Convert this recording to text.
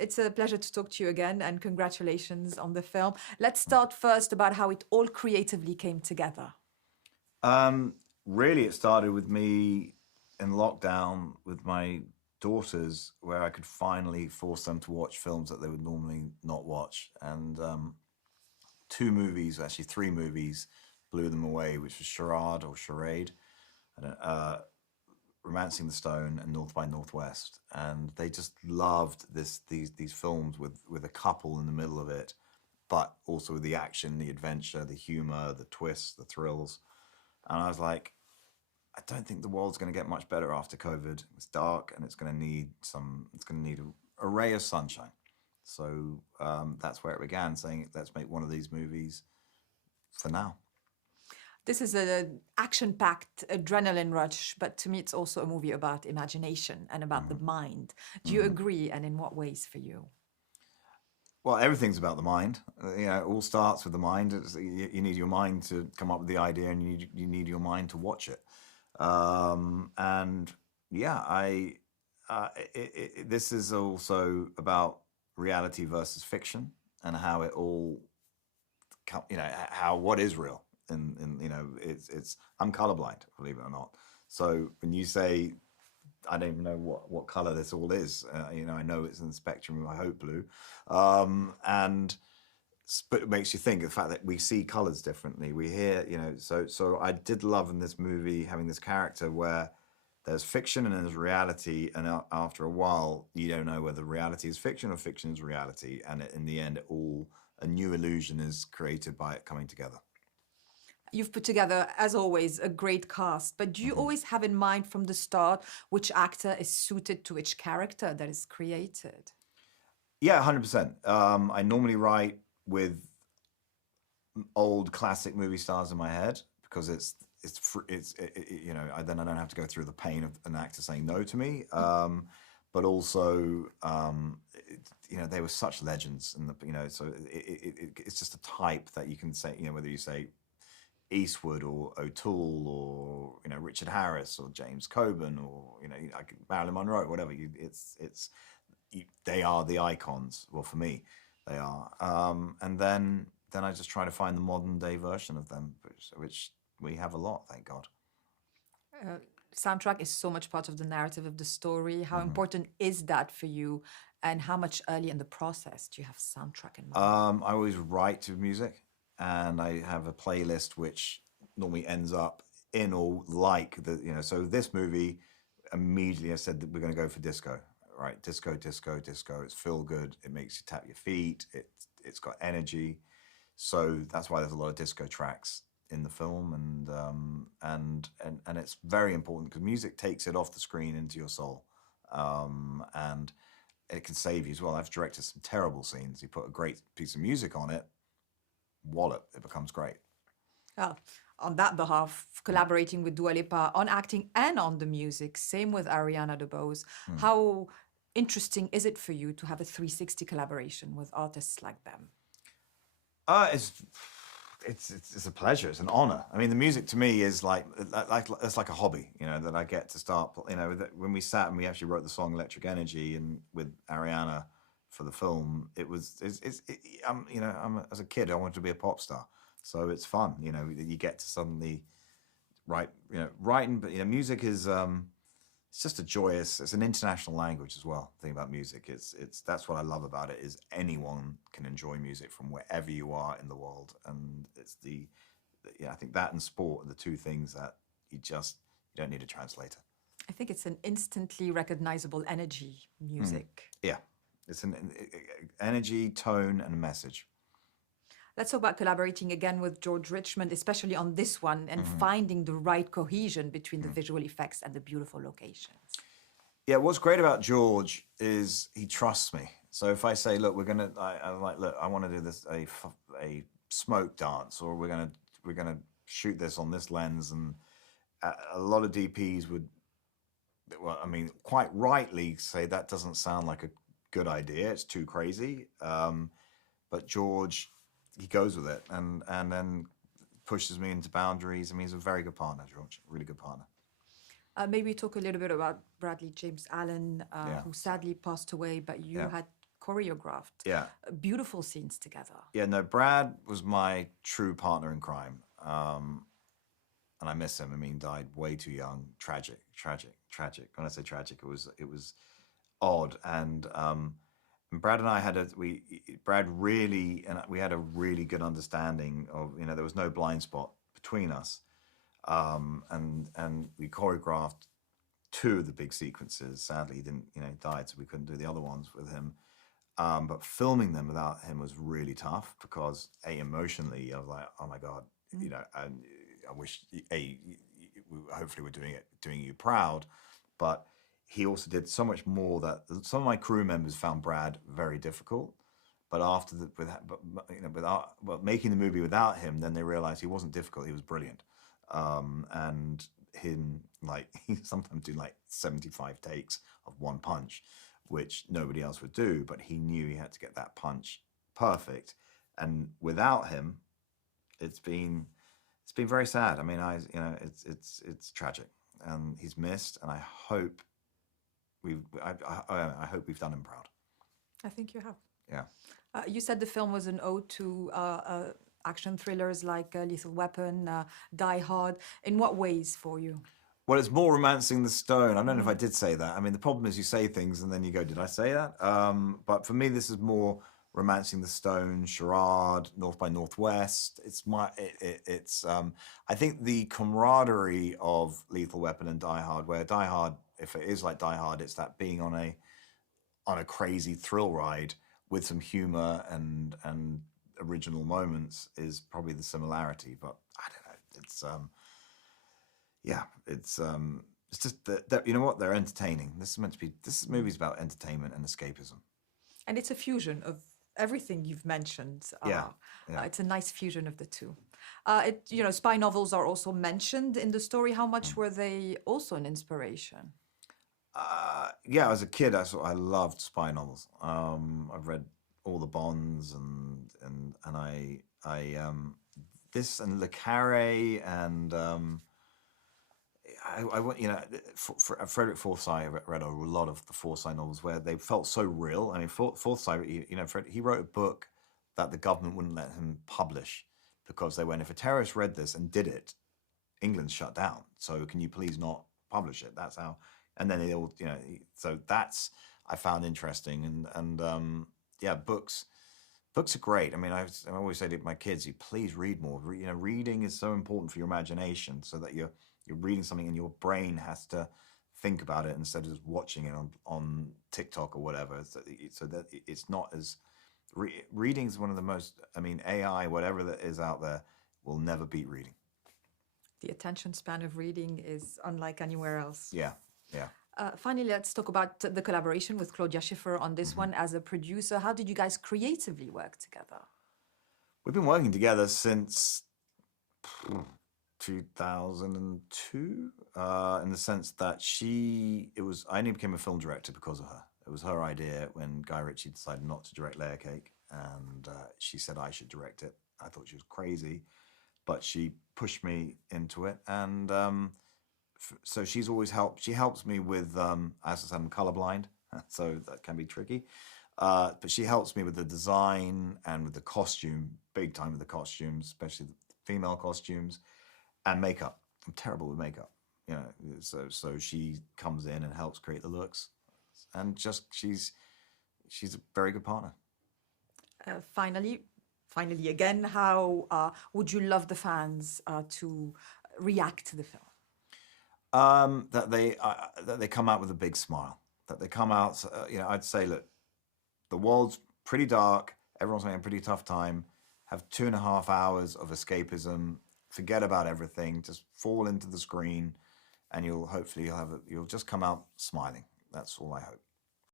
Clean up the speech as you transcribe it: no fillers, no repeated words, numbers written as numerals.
It's a pleasure to talk to you again, and congratulations on the film. Let's start first about how it all creatively came together. Really, it started with me in lockdown with my daughters, where I could finally force them to watch films that they would normally not watch. And two movies, actually three movies, blew them away, which was Charade, and Romancing the Stone, and North by Northwest. And they just loved these films with a couple in the middle of it, but also with the action, the adventure, the humor, the twists, the thrills. And I was like, I don't think the world's going to get much better after COVID. It's dark, and it's going to need a ray of sunshine. So that's where it began, saying, let's make one of these movies for now. This is an action-packed adrenaline rush, but to me, it's also a movie about imagination and about the mind. Do you agree, and in what ways for you? Well, everything's about the mind. It all starts with the mind. You need your mind to come up with the idea, and you need your mind to watch it. And yeah, this is also about reality versus fiction, and how it all, how what is real. And it's I'm colorblind, believe it or not. So when you say, I don't even know what color this all is, I know it's in the spectrum. I hope blue, but it makes you think of the fact that we see colors differently. We hear, so I did love in this movie having this character where there's fiction and there's reality, and after a while you don't know whether reality is fiction or fiction is reality, and in the end, a new illusion is created by it coming together. You've put together, as always, a great cast, but do you always have in mind from the start which actor is suited to which character that is created? Yeah, 100%. I normally write with old classic movie stars in my head, because then I don't have to go through the pain of an actor saying no to me. But also, they were such legends, so it's just a type that you can say, whether you say Eastwood or O'Toole or Richard Harris or James Coburn or Marilyn Monroe, whatever. They are the icons. Well, for me, they are. And then I just try to find the modern day version of them, which we have a lot, thank God. Soundtrack is so much part of the narrative of the story. How important is that for you, and how much early in the process do you have soundtrack in mind? I always write to music, and I have a playlist which normally ends up in or like so this movie, immediately I said that we're going to go for disco, right? Disco. It's feel good. It makes you tap your feet. It's got energy. So that's why there's a lot of disco tracks in the film, and it's very important because music takes it off the screen into your soul, and it can save you as well. I've directed some terrible scenes. You put a great piece of music on it, wallop, it becomes great. Oh, on that behalf, collaborating with Dua Lipa on acting and on the music, same with Ariana DeBose. How interesting is it for you to have a 360 collaboration with artists like them? It's a pleasure. It's an honor. I mean, the music to me is like it's like a hobby, that I get to start. When we sat and we actually wrote the song "Electric Energy" and with Ariana for the film, as a kid I wanted to be a pop star, so it's fun. You get to suddenly write. Writing, but music is it's just it's an international language as well. The thing about music is that's what I love about it, is anyone can enjoy music from wherever you are in the world, and it's I think that and sport are the two things that you don't need a translator. I think it's an instantly recognizable energy music. Yeah, it's an energy, tone, and a message. Let's talk about collaborating again with George Richmond, especially on this one, and finding the right cohesion between the visual effects and the beautiful locations. Yeah, what's great about George is he trusts me. So if I say, look, I'm like, look, I want to do this a smoke dance, or we're gonna shoot this on this lens, and a lot of DPs would, quite rightly say that doesn't sound like a good idea. It's too crazy. But George, he goes with it and then pushes me into boundaries. He's a very good partner, George, really good partner. Maybe talk a little bit about Bradley James Allen, who sadly passed away, but you had choreographed Yeah. beautiful scenes together. Yeah, no, Brad was my true partner in crime. And I miss him. I mean, died way too young. Tragic. When I say tragic, it was odd. And Brad and I we had a really good understanding of, there was no blind spot between us. And we choreographed two of the big sequences. Sadly, he didn't, died, so we couldn't do the other ones with him. But filming them without him was really tough because emotionally, I was like, oh my God, and I wish, hopefully we're doing you proud. But he also did so much more that some of my crew members found Brad very difficult. But after making the movie without him, then they realized he wasn't difficult. He was brilliant. And him, he sometimes do 75 takes of one punch, which nobody else would do, but he knew he had to get that punch perfect. And without him, it's been very sad. I mean, it's tragic, and he's missed. And I hope I hope we've done him proud. I think you have. Yeah. You said the film was an ode to action thrillers like Lethal Weapon, Die Hard. In what ways for you? Well, it's more romancing the stone. I don't know if I did say that. I mean, the problem is you say things and then you go, did I say that? But for me, this is more romancing the stone, Charade, North by Northwest. I think the camaraderie of Lethal Weapon and Die Hard, where Die Hard, if it is like Die Hard, it's that being on a crazy thrill ride with some humor and original moments is probably the similarity. But I don't know. It's just that you know what, they're entertaining. This movie's about entertainment and escapism. And it's a fusion of everything you've mentioned. It's a nice fusion of the two. Spy novels are also mentioned in the story. How much were they also an inspiration? As a kid, I loved spy novels. I've read all the Bonds and this and Le Carré and Frederick Forsyth. I read a lot of the Forsyth novels where they felt so real. I mean, Forsyth, he wrote a book that the government wouldn't let him publish because they went, if a terrorist read this and did it, England's shut down. So can you please not publish it? That's how. And then they all, so that's I found interesting. And books are great. I mean, I always say to my kids, you please read more. Reading is so important for your imagination, so that you're reading something and your brain has to think about it instead of just watching it on TikTok or whatever. So that it's not as reading is one of the most. I mean, AI, whatever that is out there, will never beat reading. The attention span of reading is unlike anywhere else. Yeah. Finally, let's talk about the collaboration with Claudia Schiffer on this one as a producer. How did you guys creatively work together? We've been working together since 2002, in the sense that I only became a film director because of her. It was her idea when Guy Ritchie decided not to direct Layer Cake, and she said I should direct it. I thought she was crazy, but she pushed me into it, and so she's always helped. She helps me with, as I said, I'm colorblind, so that can be tricky. But she helps me with the design and with the costume, big time with the costumes, especially the female costumes, and makeup. I'm terrible with makeup, so she comes in and helps create the looks, and just she's a very good partner. Finally again, how would you love the fans to react to the film? That they come out with a big smile. That they come out, I'd say, look, the world's pretty dark. Everyone's having a pretty tough time. Have 2.5 hours of escapism. Forget about everything. Just fall into the screen, and you'll just come out smiling. That's all I hope.